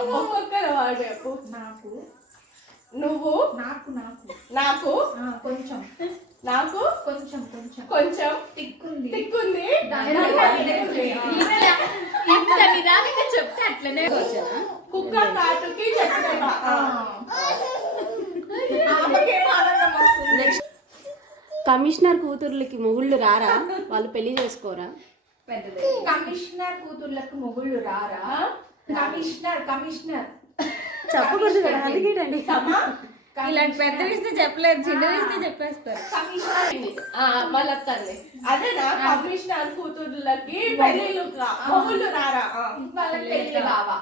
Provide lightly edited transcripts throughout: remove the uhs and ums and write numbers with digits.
ఒక్కొక్కరు వాడు చెప్పు. నాకు, నువ్వు, నాకు, నాకు, నాకు, కొంచెం, నాకు, కొంచెం, కొంచెం, కొంచెం, తిక్కుంది, తిక్కుంది, ఇంత నిదానంగా చెప్తే అట్లనే వచ్చానా? కుక్క కాటుకి చెప్తా. కమిషనర్ కూతుర్లకి మొగుళ్ళు రారా? వాళ్ళు పెళ్లి చేసుకోరా? కమిషనర్ కూతుర్లకు మొగుళ్ళు రారా? కమిషనర్, కమిషనర్ చెప్పకూడదు కదా, అందుకేటండి. ఇలాంటి పెద్ద విస్తే చెప్పలేరు, చిన్న విస్తే చెప్పేస్తారు. మళ్ళీ అదేనా కమిషనర్ కూతుర్లకి పెళ్లిళ్ళు మొగుళ్ళు రారా? వాళ్ళకి పెళ్లి కావా?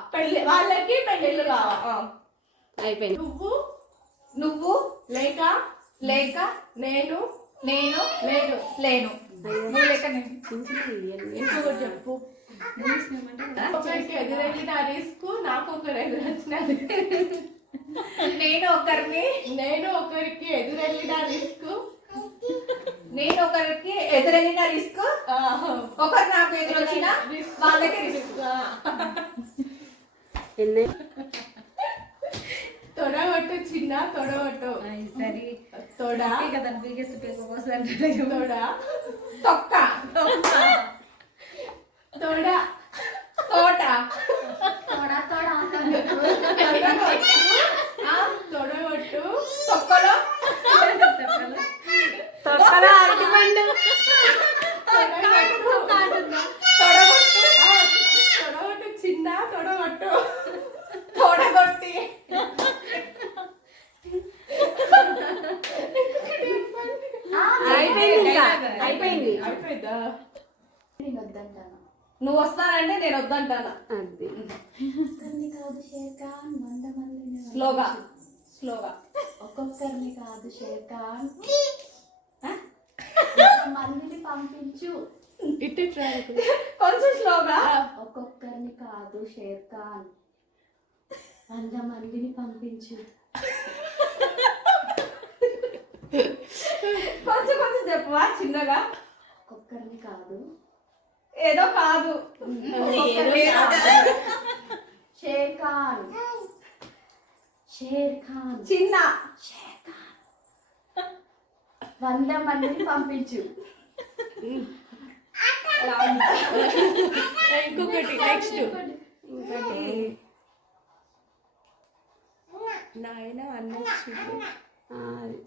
వాళ్ళకి పెళ్లిళ్ళు కావా? అయిపోయింది. నువ్వు, నువ్వు, లేక, లేక, నేను, నేను, లేదు, లేను. నువ్వు లేక నేను. ఇంకొకటి చెప్పు. ఒకరికి ఎదురెళ్ళిన రిస్క్, నాకు ఒకరు ఎదురొచ్చిన నేను ఒకరిని, నేను ఒకరికి ఎదురెళ్ళిన రిస్క్, నేను ఒకరికి ఎదురెళ్ళిన రిస్క్, ఒకరు నాకు ఎదురొచ్చిన వాళ్ళకి రిస్క్. తొడగొట్టు చిన్న, తొడగొట్టు. సరే తొడ, కదా బిగ్గెస్ట్ పేపర్ కోసం తొడ, తొక్క, తొడ, తోట, తొడగొట్టు, తొక్కలో, తొక్కలో అరటిపండు. తొడగొట్టు, తొడగొట్టు, తొడగొట్టు చిన్న, తొడగొట్టు, తోడగొట్టి, అయిపోయింది ఇంకా, అయిపోయింది. అయిపోయిందా? నేను వద్దంటాను. నువ్వు వస్తానంటే నేను వద్దంటానా? అది ఒక్కొక్కరిని కాదు షేర్ఖాన్, 100 మందిని స్లోగా, స్లోగా. ఒక్కొక్కరిని కాదు షేర్ఖాన్, మందిని పంపించు. ఇటు కొంచెం స్లోగా. ఒక్కొక్కరిని కాదు షేర్ఖాన్, 100 మందిని పంపించు. కొంచెం కొంచెం చెప్పవా చిన్నగా? ఒక్కొక్కరిని కాదు, ఏదో కాదు. షేర్ఖాన్, షేర్ఖాన్, చిన్న, షేర్ఖాన్, 100 మందిని పంపించు. ఇంకొకటి నెక్స్ట్. నాయన అన్నచ్చిండు.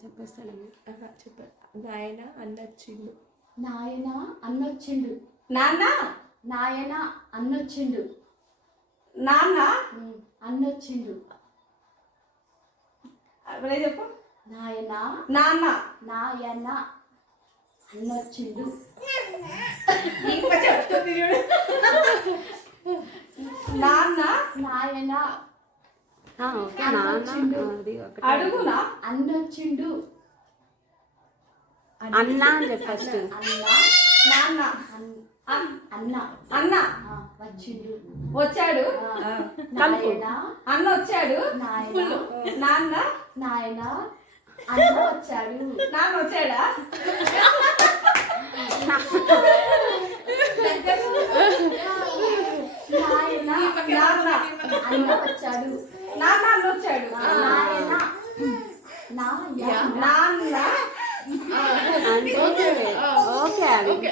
చెప్పేస్తాను. చెప్పారు. నాయన అన్నచ్చిండు. నాయన అన్నొచ్చిండు. నాన్న, నాయన అన్నొచ్చిండు. నాన్న అన్నొచ్చిండు. అప్పుడే చెప్పు. నాయన, నాన్న, నాయన అన్నొచ్చిండు. ఇంకా చెప్తుంది చూడు. నాన్న, నాయన ఓకే నాన్న. అది ఒకటి అడుగునా? అన్నొచ్చిండు. అన్న అని చెప్పి ఫస్ట్. అన్న, నాన్న, అన్న, అన్న వచ్చిండు. వచ్చాడు. నాయన, అన్న వచ్చాడు. నాయన, నాన్న, నాయన అన్న వచ్చాడు. నాన్న వచ్చాడా? నాయన, నాన్న, అన్న వచ్చాడు. నాన్న అన్న వచ్చాడు. నాయన, నాన్న, అంటే ఓకే అది ఓకే.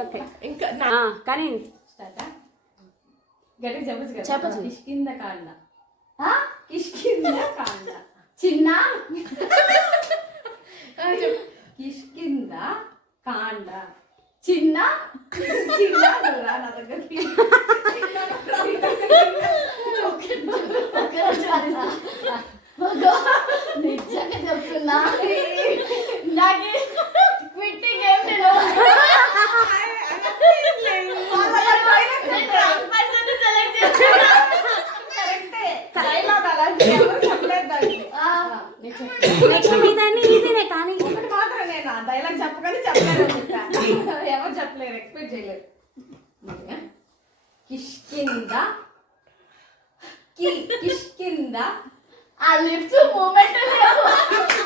ఓకే. ఇంకా కానీ గట్టిగా చెప్పచ్చు కదా. చెప్పచ్చు. కిష్కింద కాండ, కిష్కింద కాండ, చిన్న కిష్కింద కాండ, చిన్న చిన్న రా నా దగ్గరికి. నిజంగా చెప్తున్నా. నాకు క్విట్టింగ్ ఏం లేదు. నెక్స్ట్ మీదన్నీ ఈజీనే కానీ ఒకటి మాత్రం నేను ఆ డైలాగ్ చెప్పగానే చెప్పలేదు. ఎవరు చెప్పలేరు, ఎక్స్పెక్ట్ చేయలేదు. కిష్కింద, కిష్కింద, ఆ లిప్స్ మూమెంట్ లేవు.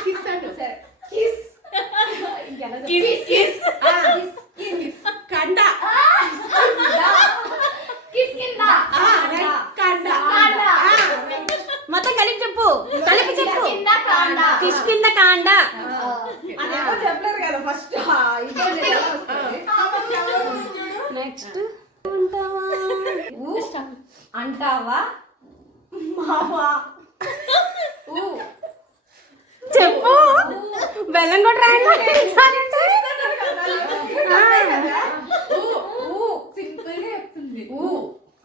కిస్ అంటూ సరే. కిస్, కిస్, కిస్, కిస్, కండ, కిస్ కింద కండ, కిష్కిందకాండ. అదేమో చెప్పలేరు కదా ఫస్ట్. నెక్స్ట్ ఉంటావా అంటావా మావా. చెప్పు. బెల్లం కూడా రాయండి.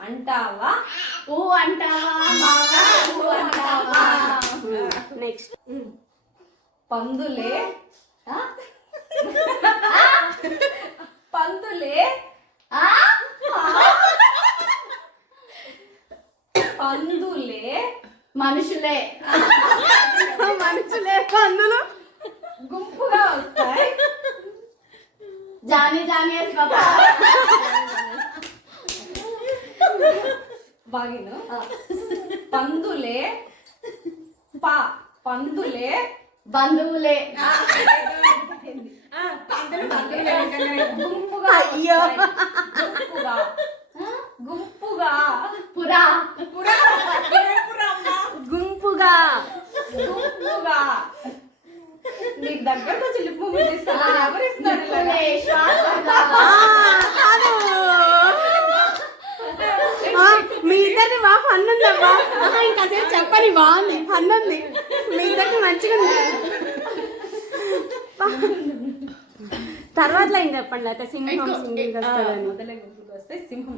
అంటావా అంటావా నెక్స్ట్ పందులే పందులే పందులే మనుషులే మనుషులే పందులు గుంపుగా వస్తాయి. జానీ బాబా బాగిను. పందులే పందులే బంధువులే గుంపుగా అయ్యో. గుంపుగా గుంపుగా పురా గుంపుగా గుంపుగా నీకు దగ్గరకు వచ్చి లిప్ మూమెంట్ ఇస్తాను. ఎవరు ఇస్తారు పులే, శ్వాసగా. కాదు. మీ ఇద్దరిది బాగా ఫన్ ఉందమ్మా. ఇంకాసేపు చెప్పని బాగుంది, ఫన్ ఉంది. మీ ఇద్దరిది మంచిగా ఉంది. తర్వాత లైన్ చెప్పండి. అయితే సింహం సింగిల్ వస్తుందని. మొదలై గుంపుగా వస్తే సింహం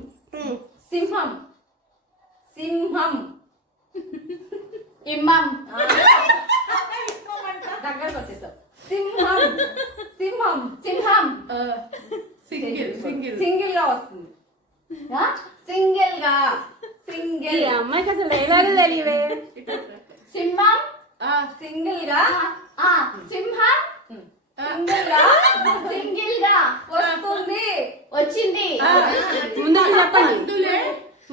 సింహం సింహం ఇమ్మం దగ్గరకు వచ్చేస్తాం. సింహం సింహం సింహం సింగిల్ గా వస్తుంది. సింగిల్ గా సింగిల్ ఈ అమ్మాయికి అసలు ఏలాగా తెలియవే. సింహం సింగిల్ గా సింహం సింగిల్ గా సింగిల్ గా వస్తుంది. వచ్చింది. ముందు చెప్పండి.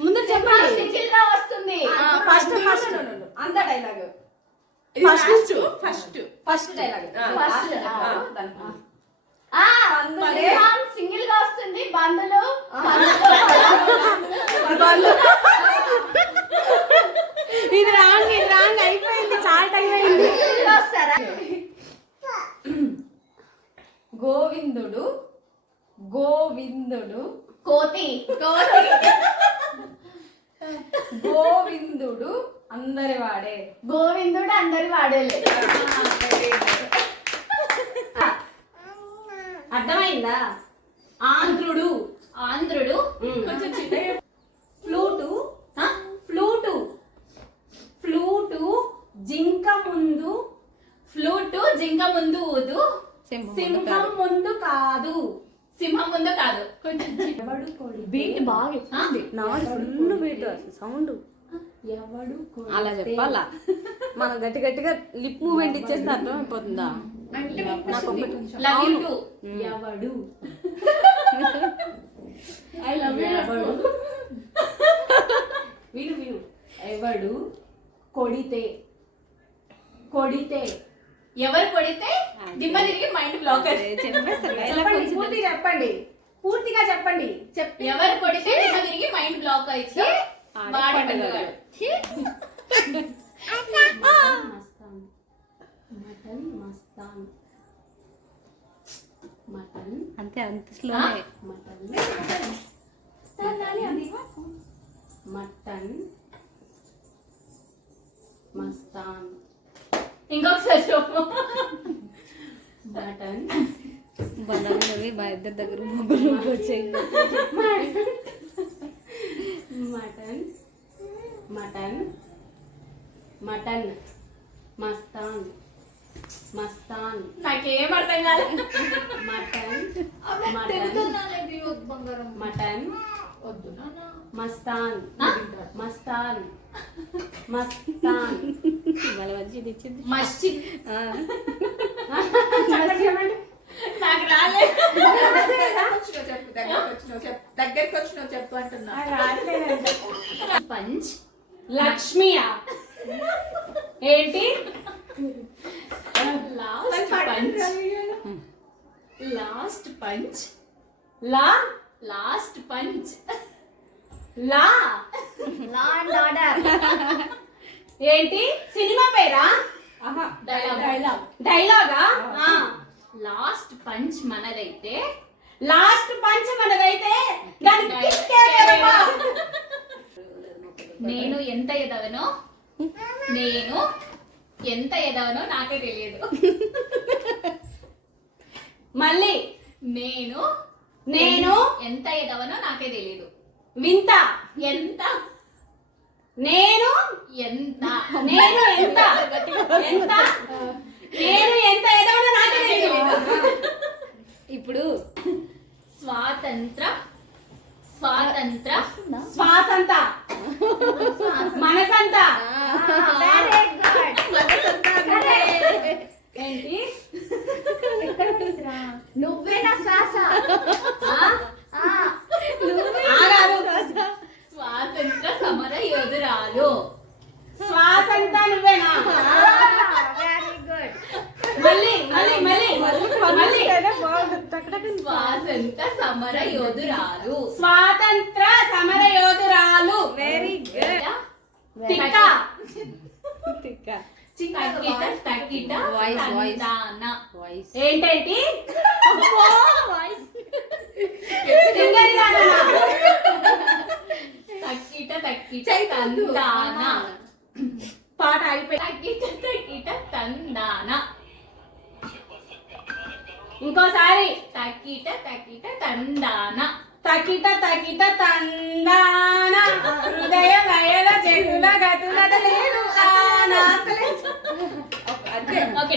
ముందు చెప్పండి. సింగిల్ గా వస్తుంది. ఫస్ట్ అంత డైలాగ్ ఫస్ట్ డైలాగ్ ఫస్ట్. పందులే సింహం సింగిల్ గా వస్తుంది. బంధులు ఇది రాంగ్ అయిపోయింది. చాలా టైం అయింది. సింగిల్ గా వస్తారా? గోవిందుడు కోతి గోవిందుడు అందరి వాడే. గోవిందుడు అందరి వాడేలే. అర్థమైందా? ఆంధ్రుడు ఆంధ్రుడు ఫ్లూటు ఫ్లూటు ఫ్లూటు జింక ముందు ఫ్లూటు జింక ముందు ఊదు. సింహం ముందు కాదు. సింహం ముందు కాదు. బీట్ బాగా నాడు ఫుల్ బీట్ సౌండ్. అలా చెప్పాలా? మనం గట్టి గట్టిగా లిప్ మూమెంట్ ఇచ్చేస్తే అర్థమైపోతుందా? Love you too. ఎవడు ఐ లవ్ యూ. విను ఎవడు కొడితే ఎవరు కొడితే దిమ్మ తిరిగి మైండ్ బ్లాక్ చెప్పండి పూర్తిగా చెప్పండి. ఎవరు కొడితే దిమ్మ తిరిగి మైండ్ బ్లాక్ అయితే బాడీ పండుగాడు. మటన్ అంతే అంత స్లో. మటన్ మస్తాన్. ఇంకొకసారి చెప్పు. మటన్ బంధువులవి మా ఇద్దరి దగ్గర ముగ్గురు వచ్చాయి. మటన్ మటన్ మటన్ మస్తాన్ నాకేం అర్థం కాలేదు. మటన్ మటన్ మస్తాన్ వాళ్ళ వచ్చి ఇచ్చింది. మస్జిద్. చెప్పండి. నాకు రాలేదు. దగ్గరికి వచ్చినావు చెప్పు అంటున్నా. పంచ్. లక్ష్మియా ఏంటి? Last punch. Last punch. Last punch. Law law and order. ఏంటి? సినిమా పేరా? డైలాగా లాస్ట్ పంచ్ మనదైతే లాస్ట్ పంచ్ మనదైతే దానికి కిక్కే వేరమ్మా. నేను ఎంత ఎదవనో నాకే తెలియదు. మళ్ళీ నేను ఎంత ఎదవనో నాకే తెలియదు. వింత ఎంత నేను ఎంత నేను ఎంత ఎంత నేను ఎంత ఎదవనో నాకే తెలియదు. ఇప్పుడు స్వాతంత్ర శ్వాసంత మనసంత ఏంటి నువ్వే నా శ్వాస. ఆగారు. స్వాతంత్ర సమర యోధురాలు. శ్వాసంత నువ్వేనా? Very good. మళ్ళీ మళ్ళీ మళ్ళీ మళ్ళీ స్వాతంత్ర సమర యోధురాలు. స్వాతంత్ర సమర యోధురాలు. Very good. తిక్క తక్కిట తక్కిట Voice. తందాన. ఏంటేంటి సింగరిదానా? తక్కిట తక్కిట తందాన. పాట అయిపోయి తక్కిట తక్కిట తందాన. ఇంకోసారి తక్కిట తక్కిట తందాన. తకిట తకిట తందాన హృదయ లయల చెడుల గతుల లేదు ఆనా. ఓకే